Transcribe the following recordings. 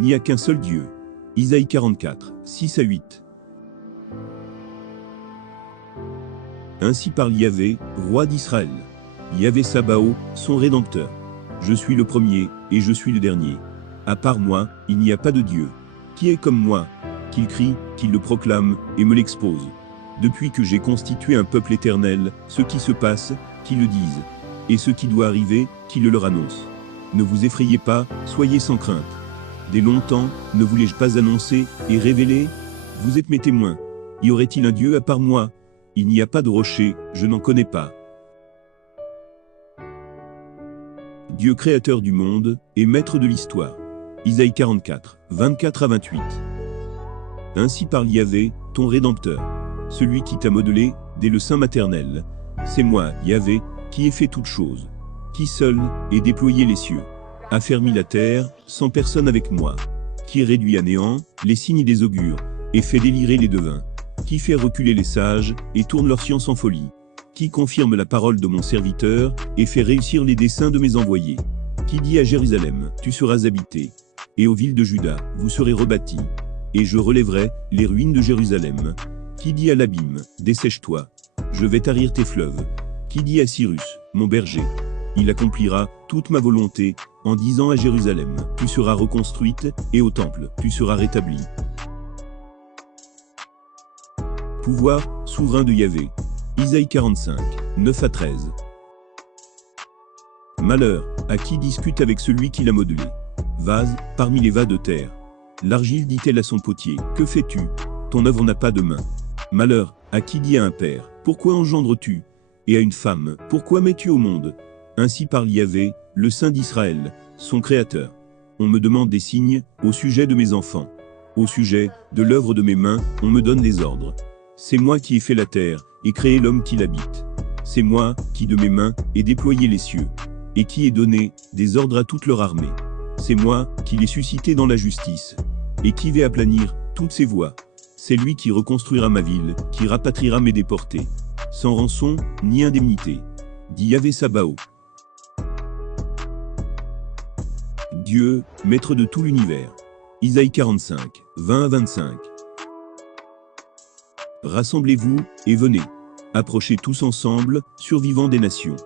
Il n'y a qu'un seul Dieu. Isaïe 44, 6 à 8. Ainsi parle Yahvé, roi d'Israël. Yahvé Sabaoth, son Rédempteur. Je suis le premier, et je suis le dernier. À part moi, il n'y a pas de Dieu. Qui est comme moi? Qu'il crie, qu'il le proclame, et me l'expose. Depuis que j'ai constitué un peuple éternel, ce qui se passe, qui le disent. Et ce qui doit arriver, qui le leur annonce. Ne vous effrayez pas, soyez sans crainte. Dès longtemps, ne voulais-je pas annoncer et révéler? Vous êtes mes témoins. Y aurait-il un Dieu à part moi? Il n'y a pas de rocher, je n'en connais pas. Dieu créateur du monde, et maître de l'histoire. Isaïe 44, 24 à 28. Ainsi parle Yahvé, ton Rédempteur. Celui qui t'a modelé, dès le sein maternel. C'est moi, Yahvé, qui ai fait toutes choses. Qui seul, ai déployé les cieux. A fermi la terre, sans personne avec moi. Qui réduit à néant, les signes des augures, et fait délirer les devins. Qui fait reculer les sages, et tourne leur science en folie. Qui confirme la parole de mon serviteur, et fait réussir les desseins de mes envoyés. Qui dit à Jérusalem, tu seras habité. Et aux villes de Juda, vous serez rebâtis. Et je relèverai les ruines de Jérusalem. Qui dit à l'abîme, dessèche-toi. Je vais tarir tes fleuves. Qui dit à Cyrus, mon berger. Il accomplira toute ma volonté, en disant à Jérusalem, tu seras reconstruite, et au temple, tu seras rétablie. Pouvoir souverain de Yahvé. Isaïe 45, 9 à 13. Malheur, à qui discute avec celui qui l'a modelé. Vase, parmi les vas de terre. L'argile dit-elle à son potier, que fais-tu? Ton œuvre n'a pas de main. Malheur, à qui dit à un père, pourquoi engendres-tu? Et à une femme, pourquoi mets-tu au monde? Ainsi parle Yahvé, le Saint d'Israël, son Créateur. On me demande des signes, au sujet de mes enfants. Au sujet de l'œuvre de mes mains, on me donne des ordres. C'est moi qui ai fait la terre, et créé l'homme qui l'habite. C'est moi, qui de mes mains, ai déployé les cieux, et qui ai donné des ordres à toute leur armée. C'est moi, qui l'ai suscité dans la justice, et qui vais aplanir toutes ses voies. C'est lui qui reconstruira ma ville, qui rapatriera mes déportés, sans rançon, ni indemnité. Dit Yahvé Sabaoth. Dieu, maître de tout l'univers. Isaïe 45, 20 à 25. Rassemblez-vous, et venez. Approchez tous ensemble, survivants des nations.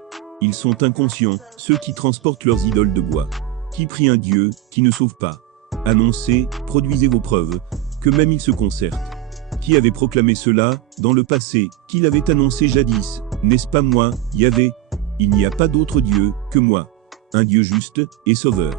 Ils sont inconscients, ceux qui transportent leurs idoles de bois. Qui prie un Dieu, qui ne sauve pas. Annoncez, produisez vos preuves, que même ils se concertent. Qui avait proclamé cela, dans le passé, qui l'avait annoncé jadis, n'est-ce pas moi, Yahvé? Il n'y a pas d'autre Dieu, que moi. Un Dieu juste, et sauveur.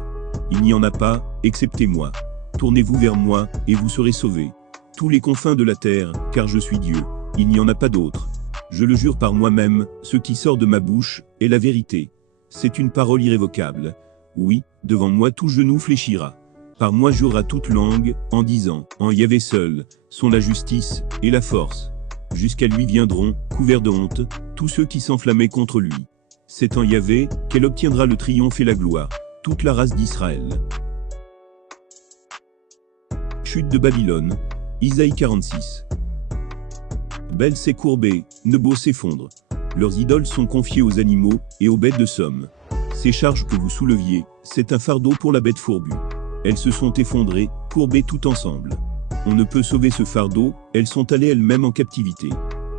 Il n'y en a pas, excepté moi. Tournez-vous vers moi, et vous serez sauvés. Tous les confins de la terre, car je suis Dieu, il n'y en a pas d'autre. Je le jure par moi-même, ce qui sort de ma bouche, est la vérité. C'est une parole irrévocable. Oui, devant moi tout genou fléchira. Par moi jurera toute langue, en disant, en Yahvé seul, sont la justice, et la force. Jusqu'à lui viendront, couverts de honte, tous ceux qui s'enflammaient contre lui. C'est en Yahvé, qu'elle obtiendra le triomphe et la gloire, toute la race d'Israël. Chute de Babylone. Isaïe 46. Bel s'est courbée, Nebo s'effondre. Leurs idoles sont confiées aux animaux, et aux bêtes de somme. Ces charges que vous souleviez, c'est un fardeau pour la bête fourbue. Elles se sont effondrées, courbées tout ensemble. On ne peut sauver ce fardeau, elles sont allées elles-mêmes en captivité.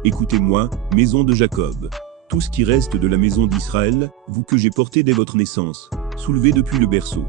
Écoutez-moi, maison de Jacob. Tout ce qui reste de la maison d'Israël, vous que j'ai porté dès votre naissance, soulevé depuis le berceau.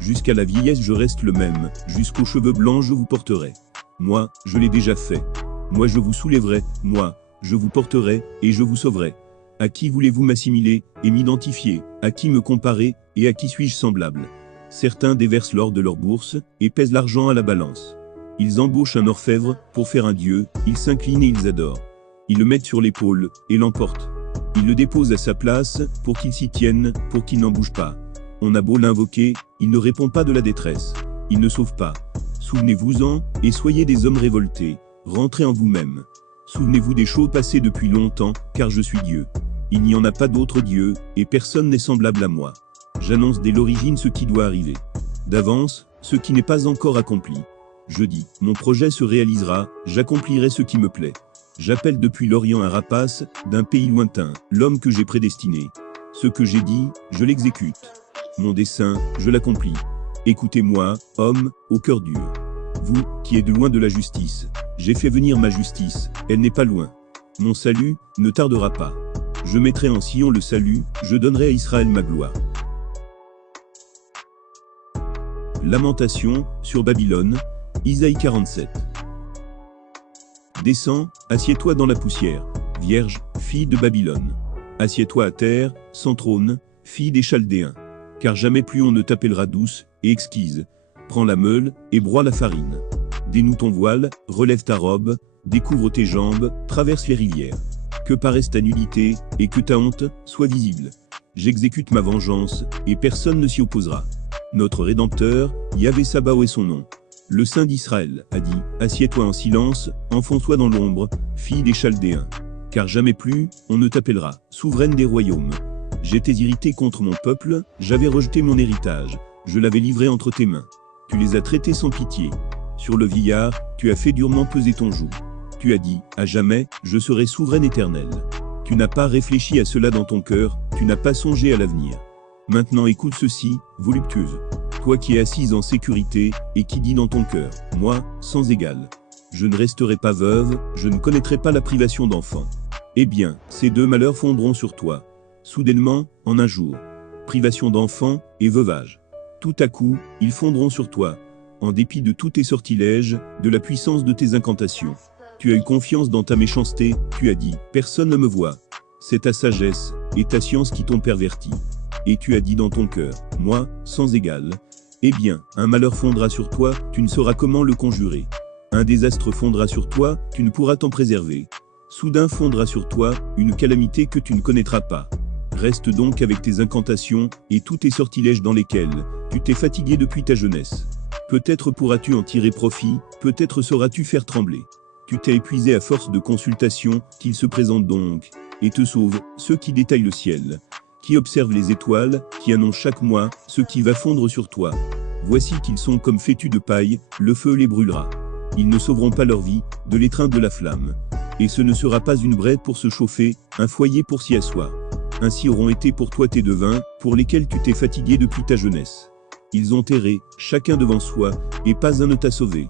Jusqu'à la vieillesse je reste le même, jusqu'aux cheveux blancs je vous porterai. Moi, je l'ai déjà fait. Moi je vous soulèverai, moi, je vous porterai, et je vous sauverai. À qui voulez-vous m'assimiler, et m'identifier? À qui me comparer, et à qui suis-je semblable? Certains déversent l'or de leur bourse, et pèsent l'argent à la balance. Ils embauchent un orfèvre, pour faire un dieu, ils s'inclinent et ils adorent. Ils le mettent sur l'épaule, et l'emportent. Ils le déposent à sa place, pour qu'il s'y tienne, pour qu'il n'en bouge pas. On a beau l'invoquer, il ne répond pas de la détresse. Il ne sauve pas. Souvenez-vous-en, et soyez des hommes révoltés. Rentrez en vous-même. Souvenez-vous des choses passées depuis longtemps, car je suis Dieu. Il n'y en a pas d'autre Dieu, et personne n'est semblable à moi. J'annonce dès l'origine ce qui doit arriver. D'avance, ce qui n'est pas encore accompli. Je dis, mon projet se réalisera, j'accomplirai ce qui me plaît. J'appelle depuis l'Orient un rapace, d'un pays lointain, l'homme que j'ai prédestiné. Ce que j'ai dit, je l'exécute. Mon dessein, je l'accomplis. Écoutez-moi, hommes, au cœur dur. Vous, qui êtes loin de la justice, j'ai fait venir ma justice, elle n'est pas loin. Mon salut ne tardera pas. Je mettrai en Sion le salut, je donnerai à Israël ma gloire. Lamentation sur Babylone, Isaïe 47. Descends, assieds-toi dans la poussière, vierge, fille de Babylone. Assieds-toi à terre, sans trône, fille des Chaldéens. Car jamais plus on ne t'appellera douce et exquise. Prends la meule et broie la farine. Dénoue ton voile, relève ta robe, découvre tes jambes, traverse les rivières. Que paraisse ta nudité, et que ta honte soit visible. J'exécute ma vengeance, et personne ne s'y opposera. Notre Rédempteur, Yahvé Sabaoth est son nom. Le Saint d'Israël a dit, assieds-toi en silence, enfonce-toi dans l'ombre, fille des Chaldéens. Car jamais plus, on ne t'appellera souveraine des royaumes. J'étais irrité contre mon peuple, j'avais rejeté mon héritage, je l'avais livré entre tes mains. Tu les as traités sans pitié. Sur le vieillard, tu as fait durement peser ton joug. Tu as dit, à jamais, je serai souveraine éternelle. Tu n'as pas réfléchi à cela dans ton cœur, tu n'as pas songé à l'avenir. Maintenant écoute ceci, voluptueuse. Toi qui es assise en sécurité, et qui dis dans ton cœur, moi, sans égal. Je ne resterai pas veuve, je ne connaîtrai pas la privation d'enfants. Eh bien, ces deux malheurs fondront sur toi. Soudainement, en un jour. Privation d'enfants et veuvage. Tout à coup, ils fondront sur toi. En dépit de tous tes sortilèges, de la puissance de tes incantations. Tu as eu confiance dans ta méchanceté, tu as dit, personne ne me voit. C'est ta sagesse et ta science qui t'ont perverti. Et tu as dit dans ton cœur, moi, sans égal. Eh bien, un malheur fondra sur toi, tu ne sauras comment le conjurer. Un désastre fondra sur toi, tu ne pourras t'en préserver. Soudain fondra sur toi, une calamité que tu ne connaîtras pas. Reste donc avec tes incantations, et tous tes sortilèges dans lesquels tu t'es fatigué depuis ta jeunesse. Peut-être pourras-tu en tirer profit, peut-être sauras-tu faire trembler. Tu t'es épuisé à force de consultation, qu'il se présente donc, et te sauve, ceux qui détaillent le ciel, qui observent les étoiles, qui annoncent chaque mois, ce qui va fondre sur toi. Voici qu'ils sont comme fétus de paille, le feu les brûlera. Ils ne sauveront pas leur vie, de l'étreinte de la flamme. Et ce ne sera pas une brève pour se chauffer, un foyer pour s'y asseoir. Ainsi auront été pour toi tes devins, pour lesquels tu t'es fatigué depuis ta jeunesse. Ils ont erré, chacun devant soi, et pas un ne t'a sauvé.